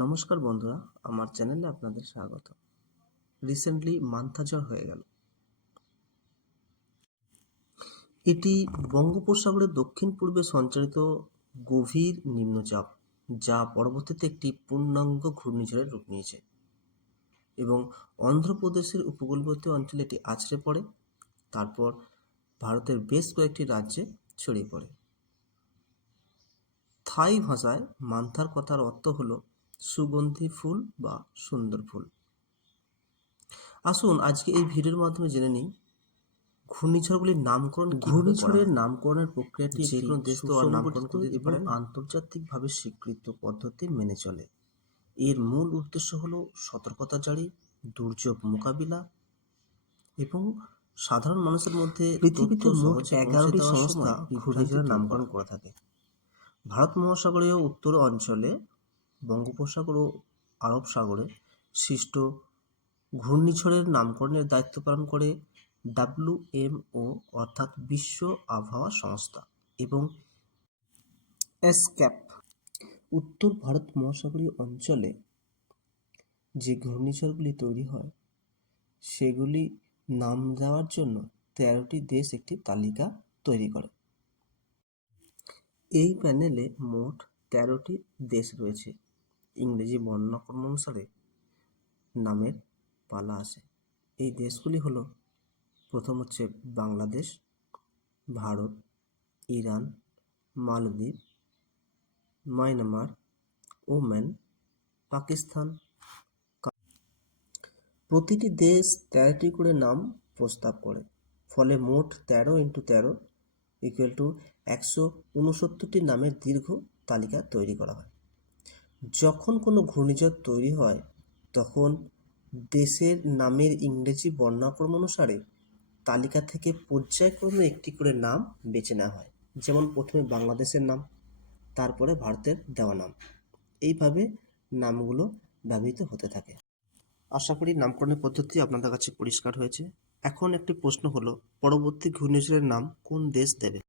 নমস্কার বন্ধুরা, আমার চ্যানেলে আপনাদের স্বাগত। রিসেন্টলি মান্থা জ্বর হয়ে গেল। এটি বঙ্গোপসাগরের দক্ষিণ পূর্বে সঞ্চারিত গভীর নিম্নচাপ, যা পরবর্তীতে একটি পূর্ণাঙ্গ ঘূর্ণিঝড়ের রূপ নিয়েছে এবং অন্ধ্রপ্রদেশের উপকূলবর্তী অঞ্চলে এটি আছড়ে পড়ে, তারপর ভারতের বেশ কয়েকটি রাজ্যে ছড়িয়ে পড়ে। থাই ভাষায় মান্থার কথার অর্থ হলো সুগন্ধি ফুল বা সুন্দর ফুল। আসুন আজকে এই ভিডিওর মাধ্যমে জেনে নিই ঘূর্ণিঝড়গুলির নামকরণ ঘূর্ণিঝড়ের নামকরণের প্রক্রিয়াটি যে কোনো দেশ তো নামকরণ করে পারে আন্তর্জাতিকভাবে স্বীকৃত পদ্ধতি মেনে চলে। এর মূল উদ্দেশ্য হলো সতর্কতা জারি দুর্যোগ মোকাবিলা এবং সাধারণ মানুষের মধ্যে পৃথিবীতে মোট এগারোটি সংস্থা ঘূর্ণিঝড়ের নামকরণ করে থাকে। ভারত মহাসাগরীয় উত্তর অঞ্চলে বঙ্গোপসাগর ও আরব সাগরে সৃষ্ট ঘূর্ণিঝড়ের নামকরণের দায়িত্ব পালন করে ডাব্লিউএমও, অর্থাৎ বিশ্ব আবহাওয়া সংস্থা, এবং এসক্যাপ, উত্তর ভারত মহাসাগরীয় অঞ্চলে যে ঘূর্ণিঝড়গুলি তৈরি হয়, সেগুলি নাম দেওয়ার জন্য তেরোটি দেশ একটি তালিকা তৈরি করে। এই প্যানেলে মোট তেরোটি দেশ রয়েছে। ইংরেজি বর্ণাক্রম অনুসারে নামের পালা আসে। এই দেশগুলি হলো, প্রথম হচ্ছে বাংলাদেশ, ভারত, ইরান, মালদ্বীপ, মায়ানমার ওম্যান পাকিস্তান। প্রতিটি দেশ তেরোটি করে নাম প্রস্তাব করে, ফলে মোট তেরো ইন্টু তেরো ইকুয়াল টু একশো উনসত্তরটি নামের দীর্ঘ তালিকা তৈরি করা হয়। যখন কোনো ঘূর্ণিঝড় তৈরি হয়, তখন দেশের নামের ইংরেজি বর্ণাক্রম অনুসারে তালিকা থেকে পর্যায়ক্রমে একটি করে নাম বেছে নেওয়া হয়। যেমন, প্রথমে বাংলাদেশের নাম, তারপরে ভারতের দেওয়া নাম। এইভাবে নামগুলো ব্যবহৃত হতে থাকে। আশা করি নামকরণের পদ্ধতি আপনাদের কাছে পরিষ্কার হয়েছে। এখন একটি প্রশ্ন হলো, পরবর্তী ঘূর্ণিঝড়ের নাম কোন দেশ দেবে?